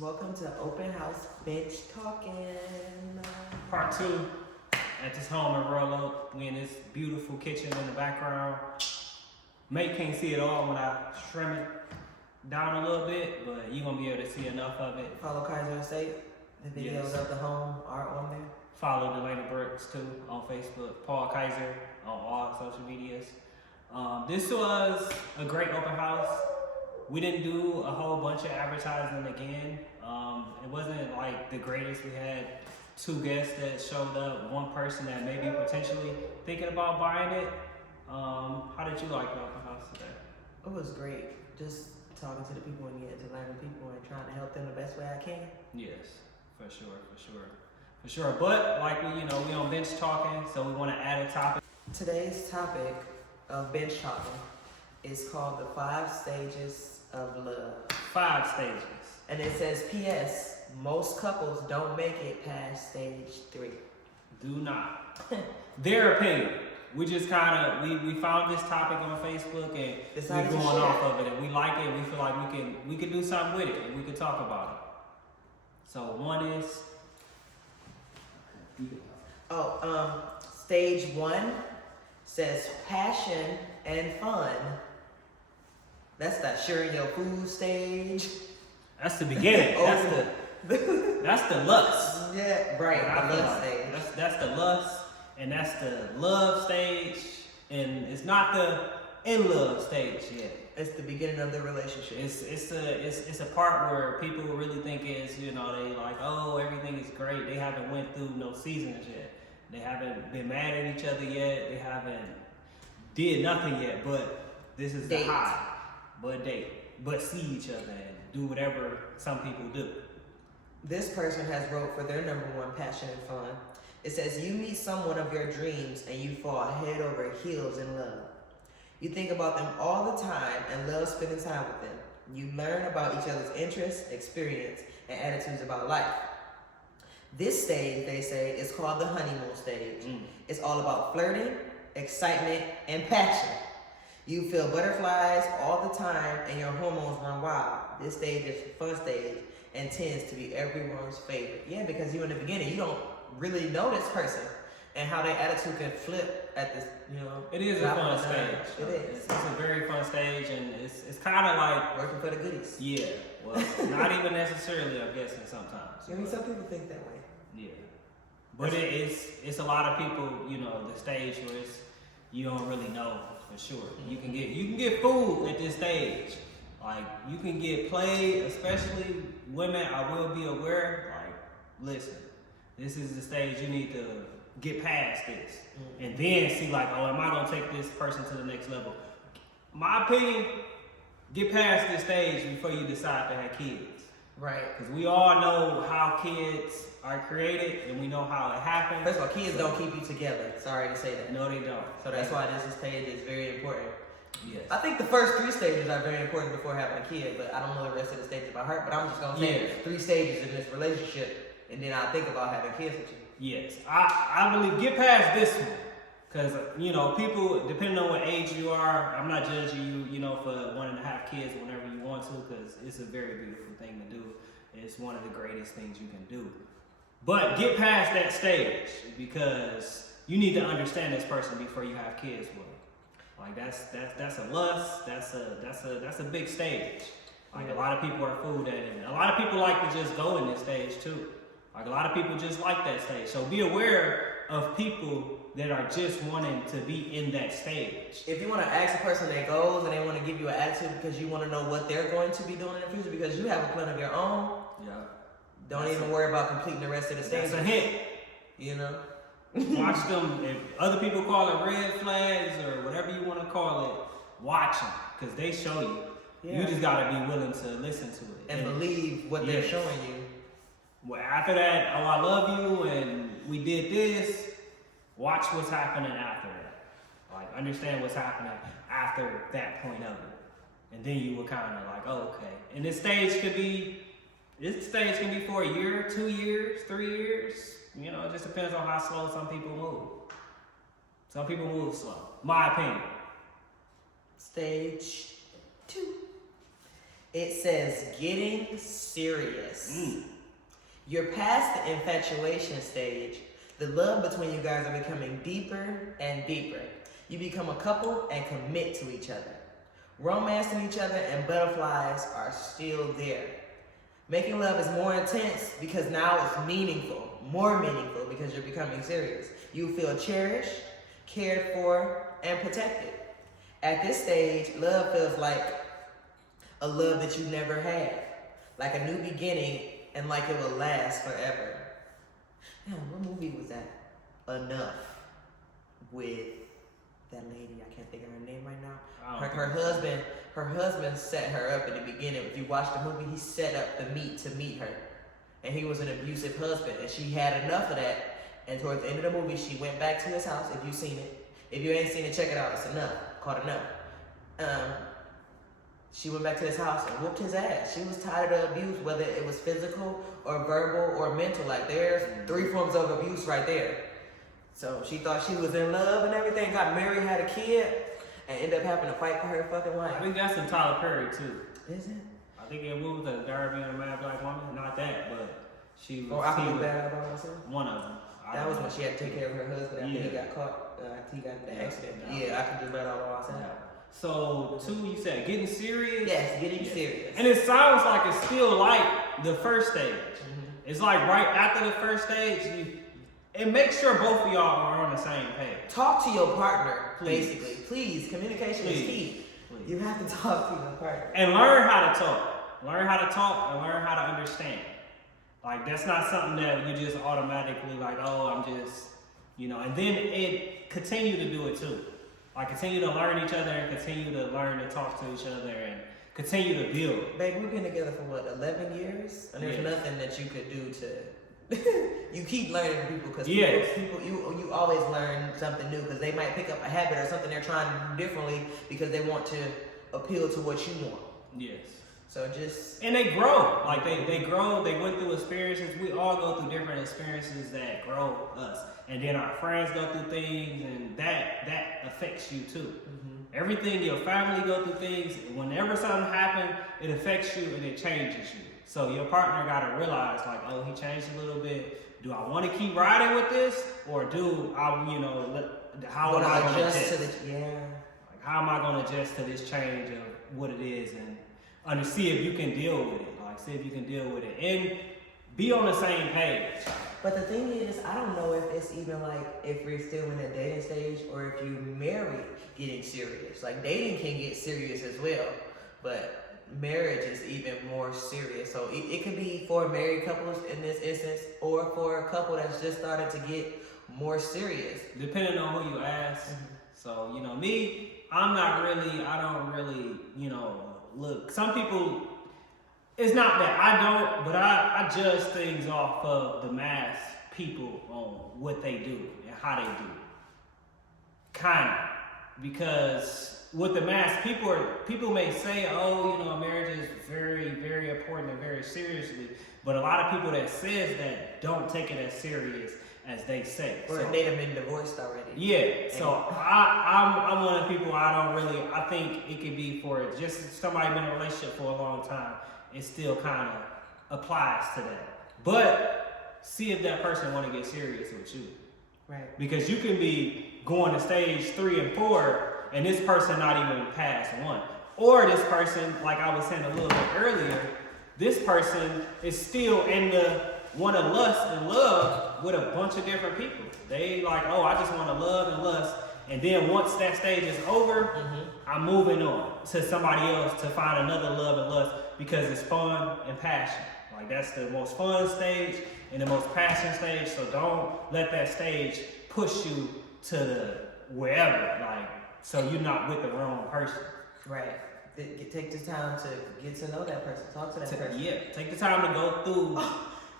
Welcome to Open House Bench Talking. Part 2 at this home in Royal. We in this beautiful kitchen in the background. Mate can't see it all when I trim it down a little bit, but you're going to be able to see enough of it. Follow Kaiser Estate. The videos of the home are on there. Follow Delana Brooks too on Facebook. Paul Kaiser on all social medias. This was a great open house. We didn't do a whole bunch of advertising again. It wasn't like the greatest. We had 2 guests that showed up, 1 person that may be potentially thinking about buying it. How did you like the open house today? It was great. Just talking to the people and getting to learn the people and trying to help them the best way I can. Yes, for sure. But like we on bench talking, so we want to add a topic. Today's topic of bench talking is called the 5 stages of love. 5 stages. And it says, P.S. Most couples don't make it past stage 3. Do not. Their opinion. We just we found this topic on Facebook and Decided we're to going share. off of it and we like it and we feel like we can do something with it and we can talk about it. So one is Stage 1 says passion and fun. That's that sharing your food stage. that's the beginning. That's the lust. Yeah, right. The love stage. That's the lust and that's the love stage and it's not the in love stage yet. It's the beginning of the relationship. It's a part where people really think is, they like, oh, everything is great. They haven't went through no seasons yet. They haven't been mad at each other yet. They haven't did nothing yet. But this is Date. the high. But date. But see each other and do whatever some people do. This person has wrote for their number 1 passion and fun. It says, you meet someone of your dreams and you fall head over heels in love. You think about them all the time and love spending time with them. You learn about each other's interests, experience, and attitudes about life. This stage, they say, is called the honeymoon stage. It's all about flirting, excitement, and passion. You feel butterflies all the time and your hormones run wild. This stage is the fun stage and tends to be everyone's favorite. Yeah, because you in the beginning, you don't really know this person and how their attitude can flip at this, It is a fun stage. It is. It's a very fun stage and it's kind of like Working for the goodies. yeah. Well, not even necessarily, I'm guessing sometimes. I mean, some people think that way. Yeah, but it's a lot of people. The stage where you don't really know for sure. You can get fooled at this stage. Like you can get played, especially women. I will be aware. Like, listen, this is the stage you need to get past this, and then see like, oh, am I gonna take this person to the next level? My opinion, get past this stage before you decide to have kids. Right. Because we all know how kids are created and we know how it happens. First of all, kids don't keep you together. Sorry to say that. No, they don't. So that's why this stage is very important. Yes. I think the first 3 stages are very important before having a kid, but I don't know the rest of the stages by heart. But I'm just gonna say 3 stages in this relationship, and then I'll think about having kids with you. Yes. I believe get past this one. Because, people, depending on what age you are, I'm not judging you, for 1.5 kids whenever you want to, because it's a very beautiful thing to do. It's one of the greatest things you can do. But get past that stage because you need to understand this person before you have kids with them. Like that's a lust. That's a big stage. Like a lot of people are fooled at it. A lot of people like to just go in this stage too. Like a lot of people just like that stage. So be aware of people that are just wanting to be in that stage. If you want to ask a person their goals and they want to give you an attitude because you want to know what they're going to be doing in the future because you have a plan of your own, don't even worry about completing the rest of the stages. That's a hint. Watch them. If other people call it red flags or whatever you want to call it, watch them because they show you. Yeah. You just got to be willing to listen to it. And believe what they're showing you. Well, after that, oh, I love you and we did this. Watch what's happening after that. Like, understand what's happening after that point of it. And then you will kind of like, oh, okay. And this stage can be for a year, 2 years, 3 years. It just depends on how slow some people move. Some people move slow. My opinion. Stage 2. It says getting serious. You're past the infatuation stage. The love between you guys are becoming deeper and deeper. You become a couple and commit to each other. Romancing each other and butterflies are still there. Making love is more intense because now it's meaningful, more meaningful because you're becoming serious. You feel cherished, cared for, and protected. At this stage, love feels like a love that you never had, like a new beginning and like it will last forever. Now, what movie was that? Enough with that lady. I can't think of her name right now. Her husband set her up in the beginning. If you watch the movie, he set up the meet to meet her. And he was an abusive husband. And she had enough of that. And towards the end of the movie, she went back to his house. If you've seen it. If you ain't seen it, check it out. It's Enough. Called Enough. She went back to his house and whooped his ass. She was tired of the abuse, whether it was physical or verbal or mental. Like, there's 3 forms of abuse right there. So she thought she was in love and everything, got married, had a kid, and ended up having to fight for her fucking life. I think that's in Tyler Perry too. Is it? I think it moved the Darby and a Mad Black Woman. Not that, but she was. Or I Can Be Bad About Myself? One of them. That was when she had to take care of her husband after he got caught. He got in the accident. Yeah, I Can Do Bad About Myself. Yeah. So, 2, you said getting serious? Yes, getting serious. And it sounds like it's still like the first stage. It's like right after the first stage, and make sure both of y'all are on the same page. Talk to your partner, Please. basically. Please, communication is key. Please. You have to talk to your partner. And learn how to talk. Learn how to talk and learn how to understand. Like, that's not something that you just automatically like, oh, I'm just, and then it continue to do it too. Like, continue to learn each other and continue to learn to talk to each other and continue to build. Babe, we've been together for what, 11 years? And there's nothing that you could do to... you keep learning from people because people you always learn something new because they might pick up a habit or something they're trying to do differently because they want to appeal to what you want. Yes. So just... And they grow. Like, they grow. They went through experiences. We all go through different experiences that grow us. And then our friends go through things, and that affects you too. Everything, your family go through things. Whenever something happens, it affects you and it changes you. So your partner got to realize, like, oh, he changed a little bit. Do I want to keep riding with this? Or do I, how am I going to adjust? Like, how am I going to adjust to this change of what it is and see if you can deal with it. Like, see if you can deal with it. And be on the same page. But the thing is, I don't know if it's even like if we're still in the dating stage or if you're married getting serious. Like, dating can get serious as well. But marriage is even more serious. So it could be for married couples in this instance or for a couple that's just started to get more serious. Depending on who you ask. So, me, I don't really, look. Some people, it's not that I don't, but I judge things off of the mass people on what they do and how they do it. Kind of. Because with the mass, people may say, oh, marriage is very, very important and very seriously. But a lot of people that says that don't take it as serious as they say. Or they have been divorced already. Yeah. So I'm one of the people I think it could be for just somebody been in a relationship for a long time. It still kind of applies to that. But see if that person want to get serious with you. Right. Because you can be going to stage 3 and 4 and this person not even past 1. Or this person, like I was saying a little bit earlier, this person is still in the want to lust and love with a bunch of different people. They like, oh, I just want to love and lust. And then once that stage is over, I'm moving on to somebody else to find another love and lust because it's fun and passion. Like, that's the most fun stage and the most passion stage. So don't let that stage push you to the wherever. Like, so you're not with the wrong person. Right. Take the time to get to know that person. Talk to that person. Yeah. Take the time to go through.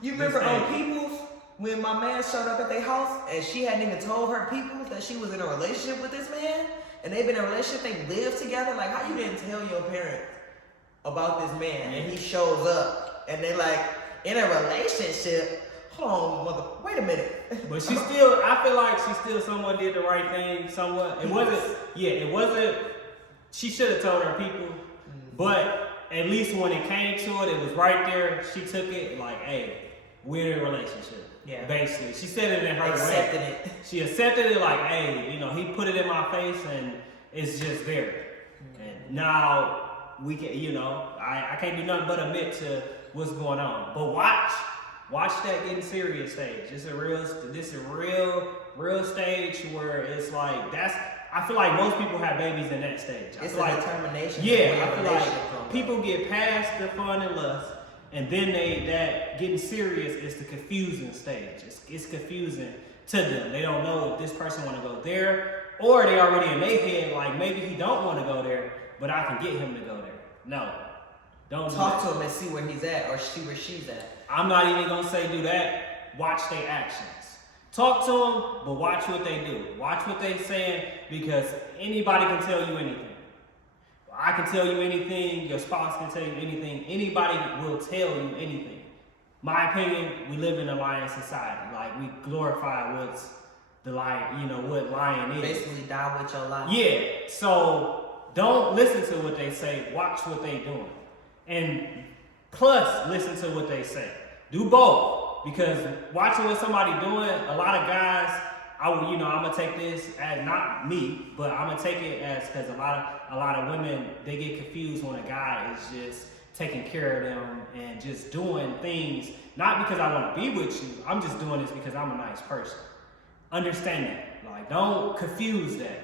You remember on Peoples when my man showed up at their house and she hadn't even told her people that she was in a relationship with this man, and they've been in a relationship, they live together. Like, how you didn't tell your parents about this man and he shows up and they like in a relationship? Hold on, wait a minute. But I feel like she still somewhat did the right thing. Somewhat. It wasn't. She should have told her people, but at least when it came to it, it was right there. She took it like, hey, we're in a relationship. Yeah. Basically, she said it in her Accepted way. it. She accepted it like, hey, you know, he put it in my face and it's just there. Mm-hmm. And now we can, you know, I can't do nothing but admit to what's going on. But watch that getting serious stage. This is a real stage where it's like I feel like most people have babies in that stage. It's a determination. Yeah, I feel like people get past the fun and lust, and then that getting serious is the confusing stage. It's confusing to them. They don't know if this person want to go there, or they already in their head like maybe he don't want to go there, but I can get him to go there. No, don't talk to him and see where he's at or see where she's at. I'm not even gonna say do that. Watch their actions. Talk to them, but watch what they do. Watch what they saying, because anybody can tell you anything. I can tell you anything. Your spouse can tell you anything. Anybody will tell you anything. My opinion, we live in a lying society. Like, we glorify what's the lie, you know, what lying is. Basically, die with your lie. Yeah. So don't listen to what they say. Watch what they doing, and plus listen to what they say. Do both. Because watching what somebody doing, a lot of guys, I'm gonna take this as not me, but I'm gonna take it as because a lot of women, they get confused when a guy is just taking care of them and just doing things not because I want to be with you. I'm just doing this because I'm a nice person. Understand that. Like, don't confuse that.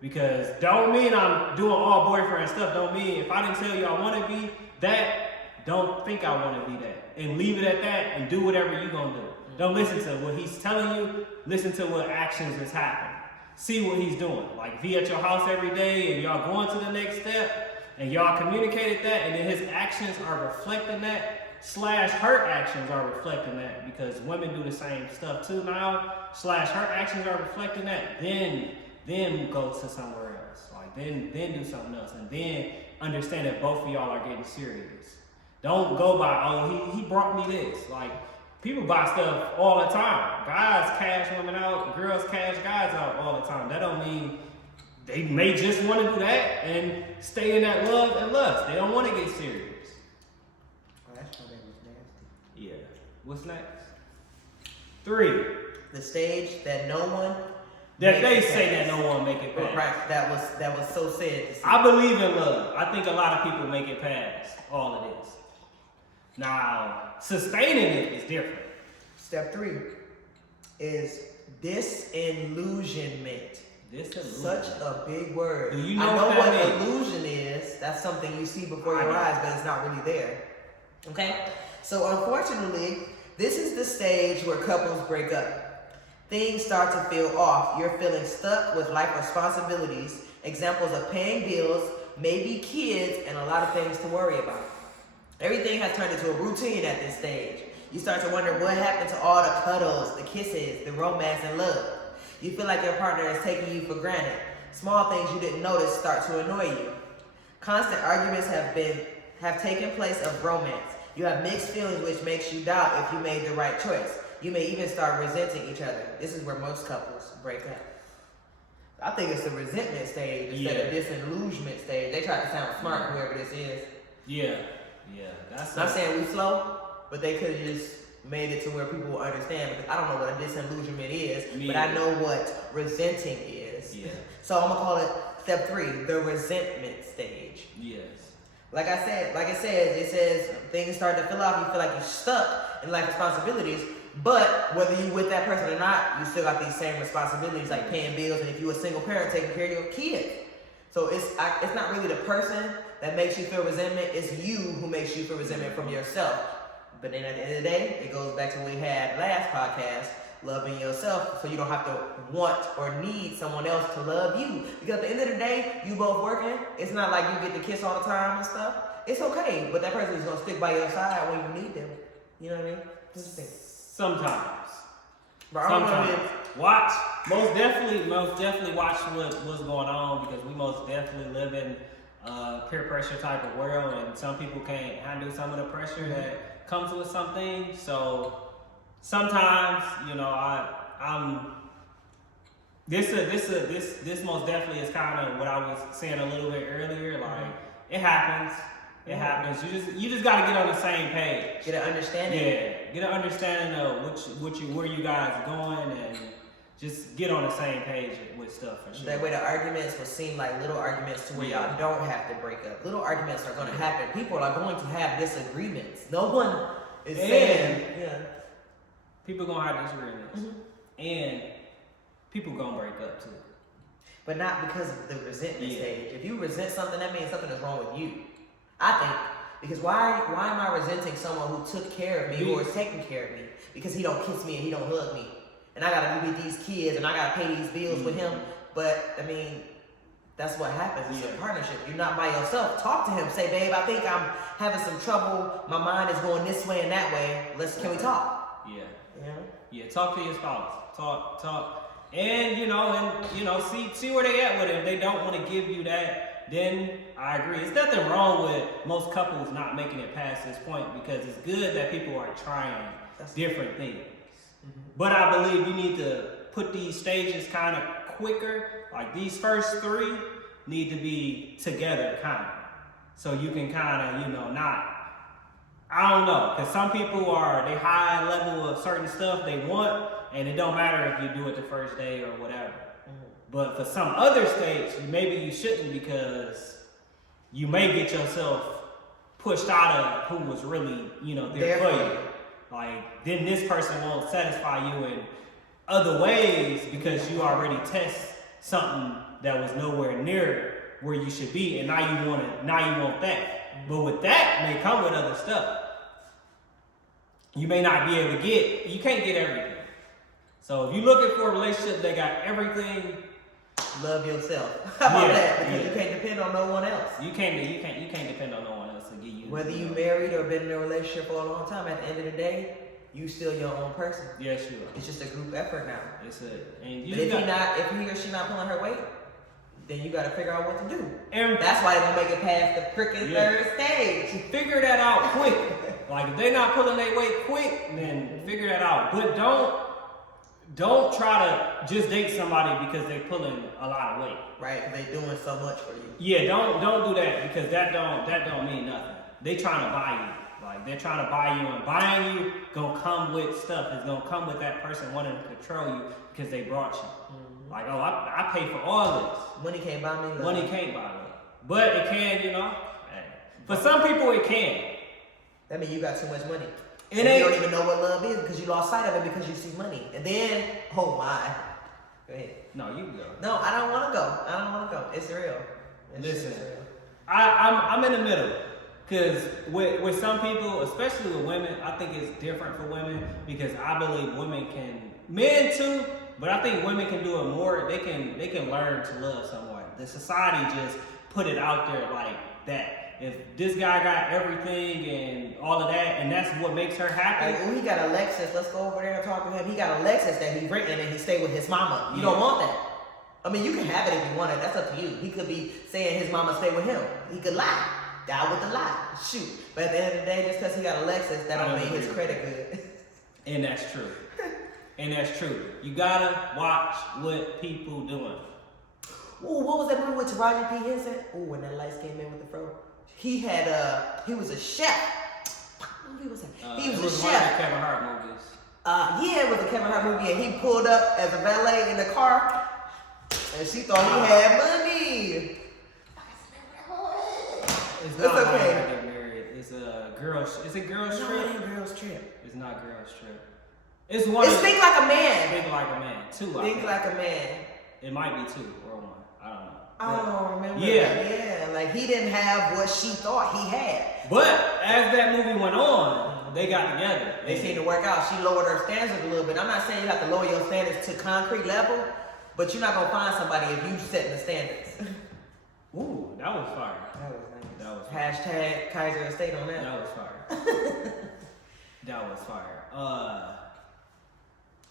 Because don't mean I'm doing all boyfriend stuff. Don't mean if I didn't tell you I want to be that. Don't think I want to be that. And leave it at that and do whatever you're going to do. Don't listen to what he's telling you. Listen to what actions is happening. See what he's doing. Like, be at your house every day and y'all going to the next step and y'all communicated that, and then his actions are reflecting that, / her actions are reflecting that, because women do the same stuff too now, / her actions are reflecting that, then go to somewhere else. Like, then do something else, and then understand that both of y'all are getting serious. Don't go by, oh, he brought me this. Like, people buy stuff all the time. Guys cash women out, girls cash guys out all the time. That don't mean they may just want to do that and stay in that love and lust. They don't want to get serious. Oh, that's why that was nasty. Yeah. What's next? 3. The stage that no one That they say that no one make it past. Right. That was so sad to see. I believe in love. I think a lot of people make it past all of this. Now, sustaining it is different. Step 3 is disillusionment. Such a big word. Do you know I know what that means? Illusion is. That's something you see before your eyes, but it's not really there. Okay? So unfortunately, this is the stage where couples break up. Things start to feel off. You're feeling stuck with life responsibilities, examples of paying bills, maybe kids, and a lot of things to worry about. Everything has turned into a routine at this stage. You start to wonder what happened to all the cuddles, the kisses, the romance, and love. You feel like your partner is taking you for granted. Small things you didn't notice start to annoy you. Constant arguments have taken place of romance. You have mixed feelings, which makes you doubt if you made the right choice. You may even start resenting each other. This is where most couples break up. I think it's the resentment stage instead of disillusionment stage. They try to sound smart, whoever this is. Yeah. That's not saying we slow, but they could have just made it to where people will understand, because I don't know what a disillusionment is, but I know what resenting is. Yeah. So I'm gonna call it step 3, the resentment stage. Yes. Like it says things start to fill out, you feel like you're stuck in life responsibilities, but whether you with that person or not, you still got these same responsibilities like paying bills, and if you're a single parent, taking care of your kids. So it's not really the person that makes you feel resentment, it's you who makes you feel resentment from yourself. But then at the end of the day, it goes back to what we had last podcast, loving yourself, so you don't have to want or need someone else to love you. Because at the end of the day, you both working, it's not like you get to kiss all the time and stuff. It's okay, but that person is going to stick by your side when you need them. You know what I mean? Just think. Sometimes. Sometimes. Watch. Most definitely watch what's going on, because we most definitely live in peer pressure type of world, and some people can't handle some of the pressure that comes with something. So sometimes, this most definitely is kind of what I was saying a little bit earlier. Like, it happens. It happens. You just gotta get on the same page. Get an understanding. Yeah, get an understanding of where you guys are going, and just get on the same page with stuff for sure. That way the arguments will seem like little arguments to where y'all don't have to break up. Little arguments are going to happen. People are going to have disagreements. No one is saying, people gonna have disagreements, and people gonna break up too. But not because of the resentment stage. If you resent something, that means something is wrong with you. I think. Because why am I resenting someone who took care of me or is taking care of me? Because he don't kiss me and he don't hug me. And I gotta be with these kids and I gotta pay these bills with him. But I mean, that's what happens. It's a partnership. You're not by yourself. Talk to him. Say, babe, I think I'm having some trouble. My mind is going this way and that way. Can we talk? Yeah. Yeah. Yeah. Talk to your spouse. Talk. And see where they at with it. If they don't want to give you that, then I agree. It's nothing wrong with most couples not making it past this point, because it's good that people are trying different things. But I believe you need to put these stages kind of quicker. Like these first 3 need to be together kind of. So you can kind of, not, I don't know. Because some people they high level of certain stuff they want, and it don't matter if you do it the first day or whatever. But for some other states, maybe you shouldn't, because you may get yourself pushed out of who was really, there for you. Like, then this person won't satisfy you in other ways because you already test something that was nowhere near where you should be, and now you want that. But with that may come with other stuff. You may not be able to you can't get everything. So if you're looking for a relationship that got everything, love yourself. How about that? Because you can't depend on no one else. You can't depend on no one else to give you. Whether you married or been in a relationship for a long time, at the end of the day, you still your own person. Yes, you are. It's just a group effort now. It's a. And but if he or she not pulling her weight, then you got to figure out what to do. And that's why they don't make it past the freaking third stage. Figure that out quick. Like if they not pulling their weight quick, then figure that out. But don't try to just date somebody because they pulling a lot of weight. Right, because they doing so much for you. Yeah, don't do that, because that don't mean nothing. They trying to buy you. Like they're trying to buy you, and buying you gonna come with stuff. It's gonna come with that person wanting to control you because they brought you. Like, oh, I pay for all this. Money can't buy me love. Money can't buy me. But it can, For some people, it can. That means you got too much money. And you don't even know what love is because you lost sight of it because you see money. And then, oh my. Go ahead. No, you can go. No, I don't want to go. It's real. Listen, I'm in the middle. Because with some people, especially with women, I think it's different for women because I believe men too, but I think women can do it more. They can learn to love someone. The society just put it out there like that. If this guy got everything and all of that, and that's what makes her happy. Like, he got a Lexus. Let's go over there and talk to him. He got a Lexus that he renting and he stay with his mama. You don't want that. I mean, you can have it if you want it. That's up to you. He could be saying his mama stay with him. He could lie. Die with the lie. Shoot. But at the end of the day, just because he got a Lexus, that don't mean his credit good. And that's true. And that's true. You gotta watch what people doing. Ooh, what was that movie with Taraji P. Henson? Ooh, when that light came in with the fro. He was a chef. What movie was that? He was a chef. One of the Kevin Hart movies. Yeah, it was a Kevin Hart movie, and he pulled up as a valet in the car, and she thought he had money. It's not okay. I get married. It's a girl's. Is it girl's trip? No, it ain't girl's trip. It's not girl's trip. It's one. It's Think Like a Man. Think Like a Man. Two. Think Like a Man. It might be 2 or 1. I don't know. I don't remember. Yeah. Like he didn't have what she thought he had. But as that movie went on, they got together. They seemed to work out. She lowered her standards a little bit. I'm not saying you have to lower your standards to concrete level, but you're not gonna find somebody if you setting the standards. Ooh, that was fire. That was nice. That was fire. Hashtag Kaiser Estate on that. That was fire. That was fire.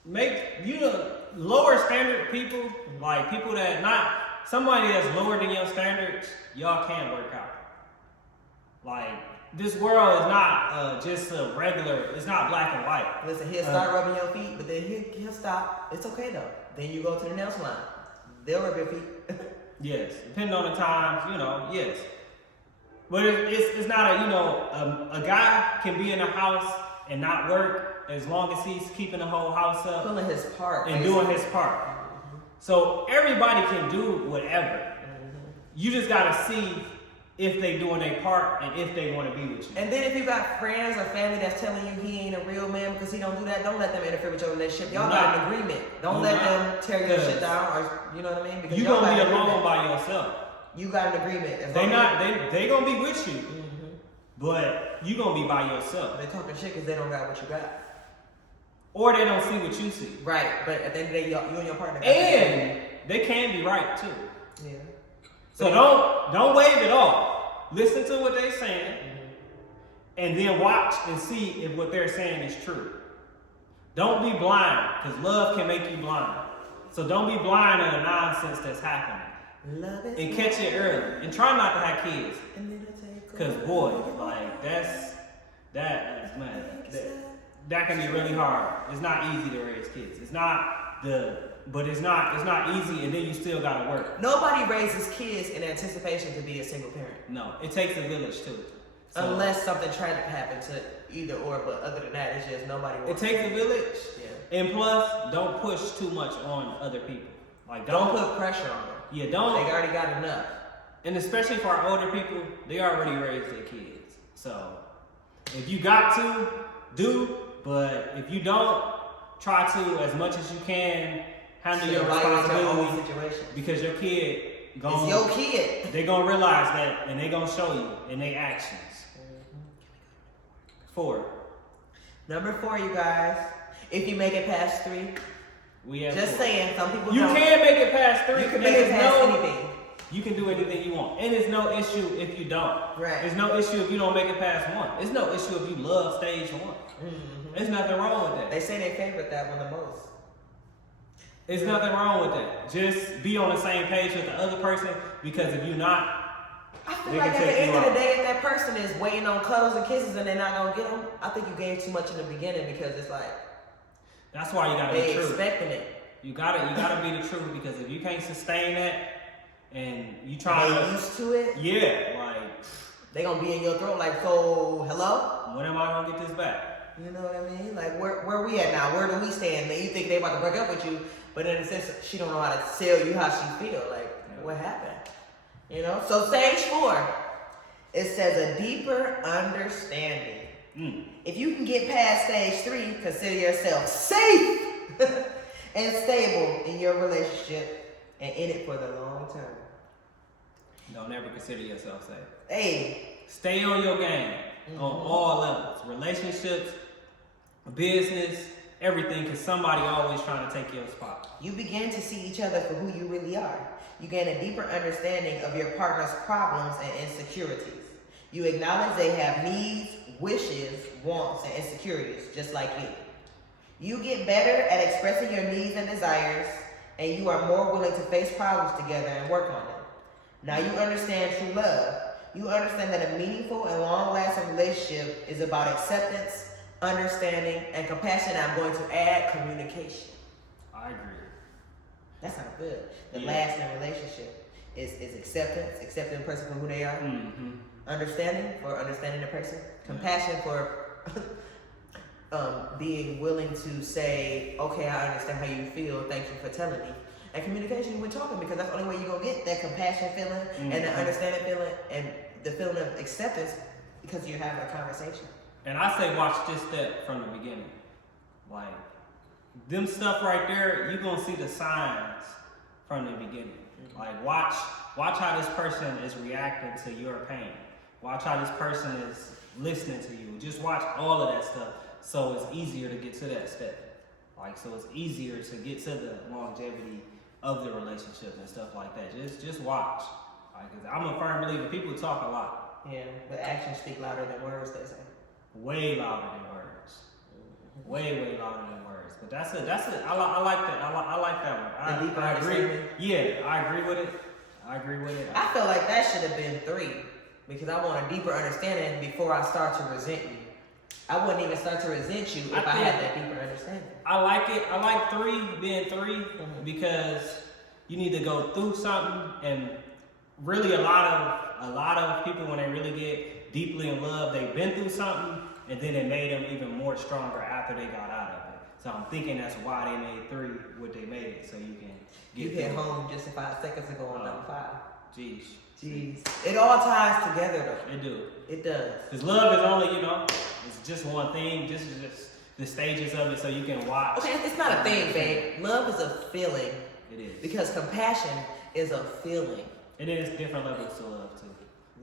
Make lower standard people, like people that not somebody that's lower than your standards, y'all can't work out. Like this world is not just a regular. It's not black and white. Listen, he'll start rubbing your feet, but then he'll stop. It's okay though. Then you go to the nail salon. They'll rub your feet. Yes, depending on the times, yes. But it's not a guy can be in a house and not work as long as he's keeping the whole house up. Pulling his part. And doing his part. So everybody can do whatever. You just gotta see if they doing their part and if they want to be with you. And then if you got friends or family that's telling you he ain't a real man because he don't do that, don't let them interfere with your relationship. Y'all got an agreement. Don't let them tear your shit down, or you know what I mean? Because you gonna be alone by yourself. You got an agreement. They gonna be with you, but you gonna be by yourself. They talking shit because they don't got what you got. Or they don't see what you see. Right, but at the end of the day, you and your partner got and they can be right too. Yeah. So don't wave it off. Listen to what they're saying, and then watch and see if what they're saying is true. Don't be blind, because love can make you blind. So don't be blind to the nonsense that's happening. And catch it early. And try not to have kids. Because boy, like that can be really hard. It's not easy to raise kids. It's not easy, and then you still gotta work. Nobody raises kids in anticipation to be a single parent. No, it takes a village too. So, unless something tragic happened to either or, but other than that, it's just nobody wants. It takes a village. Yeah. And plus, don't push too much on other people. Like don't put pressure on them. Yeah, don't. They already got enough. And especially for our older people, they already raised their kids. So if you got to, do. But if you don't, try to as much as you can handle your responsibility, because your kid it's your kid. They gonna realize that, and they gonna show you in their actions. 4. Number 4, you guys. If you make it past 3, we have just 4. saying. Some people you can make it past 3. You can make it past anything. You can do anything you want, and it's no issue if you don't. Right. It's no issue if you don't make it past 1. It's no issue if you love stage 1. There's nothing wrong with that. They say they favorite that one the most. There's nothing wrong with that. Just be on the same page with the other person, because if you're not, I feel like at the end of the day, if that person is waiting on cuddles and kisses and they're not gonna get them, I think you gave too much in the beginning, because it's like that's why you gotta be true. Expecting it. You gotta be the truth, because if you can't sustain that and you try to used to it, like they gonna be in your throat like, so hello? When am I gonna get this back? You know what I mean? Like where we at now? Where do we stand? Man, you think they about to break up with you, but in a sense she don't know how to tell you how she feel. Like what happened? You know? So stage 4, it says a deeper understanding. If you can get past stage 3, consider yourself safe and stable in your relationship and in it for the long term. Don't ever consider yourself safe. Hey. Stay on your game on all levels. Relationships, business, everything, because somebody always trying to take your spot. You begin to see each other for who you really are. You gain a deeper understanding of your partner's problems and insecurities. You acknowledge they have needs, wishes, wants, and insecurities, just like you. You get better at expressing your needs and desires, and you are more willing to face problems together and work on them. Now you understand true love. You understand that a meaningful and long-lasting relationship is about acceptance, understanding, and compassion. I'm going to add communication. I agree. That sounds good. The lasting relationship is acceptance, accepting the person for who they are. Understanding for understanding the person. Compassion for being willing to say, okay, I understand how you feel. Thank you for telling me. And communication when talking, because that's the only way you're going to get that compassion feeling and the understanding feeling and the feeling of acceptance, because you're having a conversation. And I say watch this step from the beginning. Like, them stuff right there, you're going to see the signs from the beginning. Like, watch how this person is reacting to your pain. Watch how this person is listening to you. Just watch all of that stuff, so it's easier to get to that step. Like, so it's easier to get to the longevity of the relationship and stuff like that. Just watch. Like, 'cause I'm a firm believer. People talk a lot. Yeah, but actions speak louder than words, they say. Way louder than words. Way louder than words. But that's it. I like that. I like that one. I agree. Yeah, I agree with it. I feel like that should have been 3, because I want a deeper understanding before I start to resent you. I wouldn't even start to resent you if I had that deeper understanding. I like it. I like 3 being 3 because you need to go through something and really a lot of people, when they really get deeply in love, they've been through something, and then it made them even more stronger after they got out of it. So I'm thinking that's why they made 3 what they made it, so you can You get hit through it. home just 5 seconds ago on number 5. Jeez. It all ties together though. It do. It does. Because love is only, it's just one thing. This is just the stages of it, so you can watch. Okay, it's not a thing, babe. Love is a feeling. It is. Because compassion is a feeling. It is different levels to love too.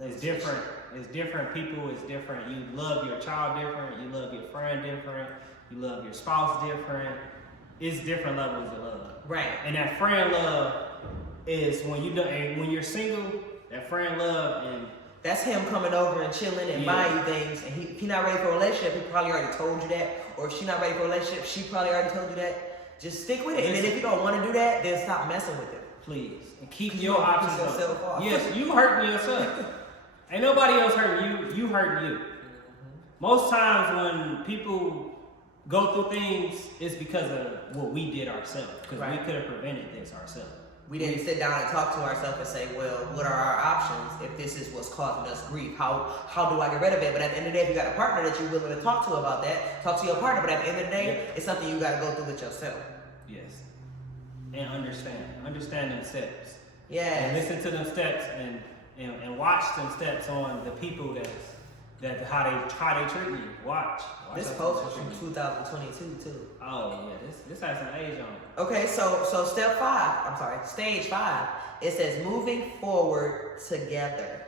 It's different. It's different people. It's different. You love your child different. You love your friend different. You love your spouse different. It's different levels of love. Right. And that friend love is when you're single. That friend love and that's him coming over and chilling and buying you things. And he not ready for a relationship. He probably already told you that. Or if she not ready for a relationship, she probably already told you that. Just stick with it. And then if you don't want to do that, then stop messing with it. please, and keep your options yourself open. off. Yes, you hurting yourself. Ain't nobody else hurting you. You hurting you. Most times when people go through things, it's because of what we did ourselves. Because we could have prevented this ourselves. We didn't sit down and talk to ourselves and say, well, what are our options if this is what's causing us grief? How do I get rid of it? But at the end of the day, if you got a partner that you're willing to talk to about that, talk to your partner. But at the end of the day, it's something you got to go through with yourself. Yes. And understand them steps. Yes. And listen to them steps and watch them steps on the people that how they treat you. Watch this post was from 2022 too. Oh yeah, this has some age on it. Okay, so stage 5. It says moving forward together.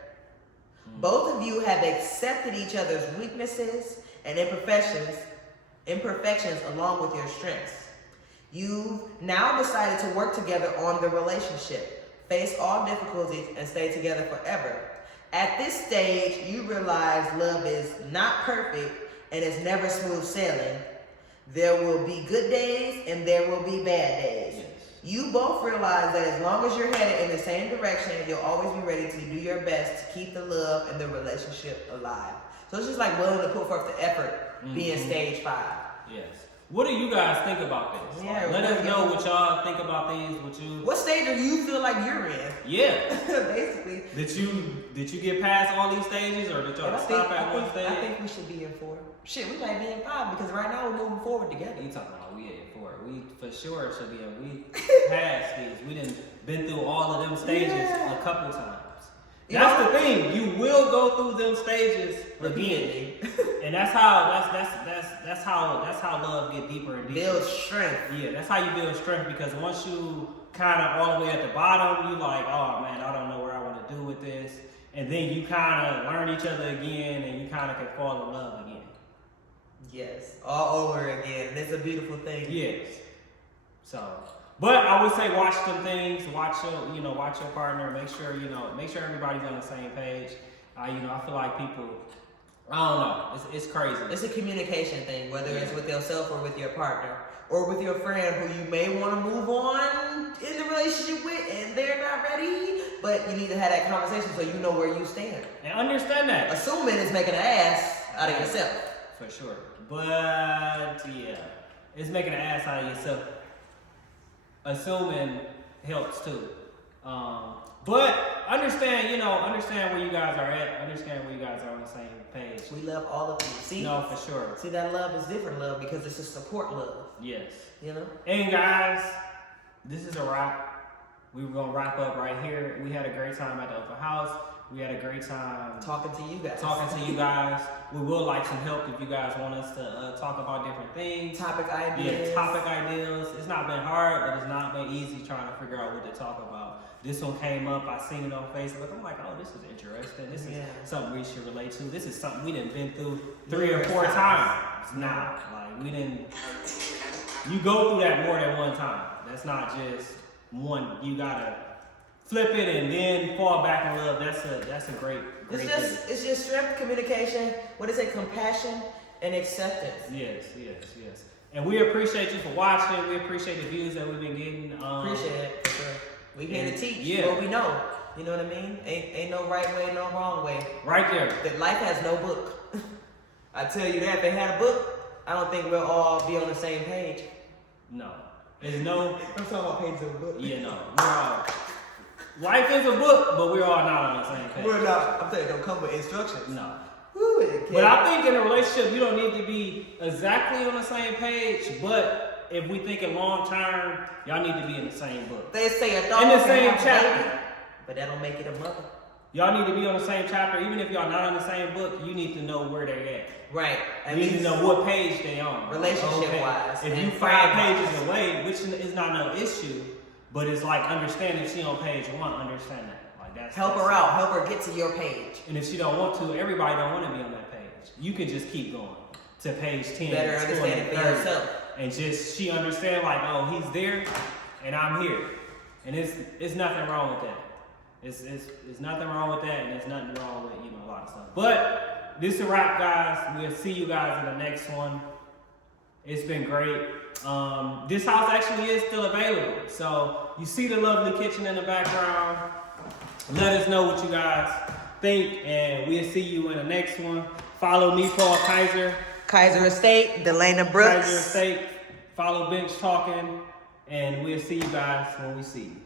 Both of you have accepted each other's weaknesses and imperfections along with your strengths. You've now decided to work together on the relationship, face all difficulties, and stay together forever. At this stage, you realize love is not perfect and it's never smooth sailing. There will be good days and there will be bad days. Yes. You both realize that as long as you're headed in the same direction, you'll always be ready to do your best to keep the love and the relationship alive. So it's just like willing to put forth the effort, being stage 5. Yes. What do you guys think about this? Yeah, let us know what y'all think about these. What stage do you feel like you're in? Yeah. Basically. Did you get past all these stages, or did y'all stop at one stage? I think we should be in 4. Shit, we might be in 5 because right now we're moving forward together. You talking about we in 4? We for sure should be in. We past these. We done been through all of them stages a couple times. That's the thing. You will go through them stages again, and that's how love get deeper and deeper. Build strength. Yeah, that's how you build strength, because once you kind of all the way at the bottom, you like, oh man, I don't know where I want to do with this, and then you kind of learn each other again, and you kind of can fall in love again. Yes, all over again. It's a beautiful thing. Yes. So. But I would say watch them things, watch your partner, make sure everybody's on the same page. I feel like people, I don't know, it's crazy. It's a communication thing, whether it's with yourself or with your partner, or with your friend who you may want to move on in the relationship with and they're not ready, but you need to have that conversation so you know where you stand. And understand that. Assuming it's making an ass out of yourself. For sure. But yeah, it's making an ass out of yourself. Assuming helps too. But understand where you guys are at. Understand where you guys are on the same page. We love all of you. See? No, for sure. See, that love is different love because it's a support love. Yes. And guys, this is a wrap. We were going to wrap up right here. We had a great time at the open house. We had a great time talking to you guys. We will like some help if you guys want us to talk about different things. Topic ideas. Yeah, topic ideas. It's not been hard, but it's not been easy trying to figure out what to talk about. This one came up. I seen it on Facebook. I'm like, oh, this is interesting. This is something we should relate to. This is something we done been through 3 or 4 times now. Like, we didn't. You go through that more than one time. That's not just one. You gotta flip it and then fall back in love. That's a great thing. It's just strength, communication, compassion, and acceptance. Yes. And we appreciate you for watching. We appreciate the views that we've been getting. Appreciate it, for sure. We here to teach what we know. You know what I mean? Ain't no right way, no wrong way. Right there. That life has no book. I tell you that. If they had a book, I don't think we'll all be on the same page. No. There's no. I'm talking about pages of a book. Yeah, no. We're all. Life is a book, but we're all not on the same page. We're not. I'm telling you, don't come with instructions. No. Woo, it But I think in a relationship, you don't need to be exactly on the same page, but if we thinking long term, y'all need to be in the same book. They say a dog In the can same have a chapter. baby, but that don't make it a mother. Y'all need to be on the same chapter. Even if y'all not on the same book, you need to know where they're at. Right. You need to know what page they on. Relationship-wise If and you 5 friend-wise. pages away, which is not no issue, but it's like understand if she on page 1, understand that. Like that's Help her out. Help her get to your page. And if she don't want to, everybody don't want to be on that page. You can just keep going to page 10, Better 20, understand it for 30, yourself. and just she understand like, oh, he's there, and I'm here, and it's nothing wrong with that. It's nothing wrong with that, and there's nothing wrong with a lot of stuff. But this is a wrap, guys. We'll see you guys in the next one. It's been great. This house actually is still available, so you see the lovely kitchen in the background. Let us know what you guys think, and we'll see you in the next one. Follow me, Paul Kaiser. Kaiser Estate, Delana Brooks. Kaiser Estate. Follow Bench Talking, and we'll see you guys when we see you.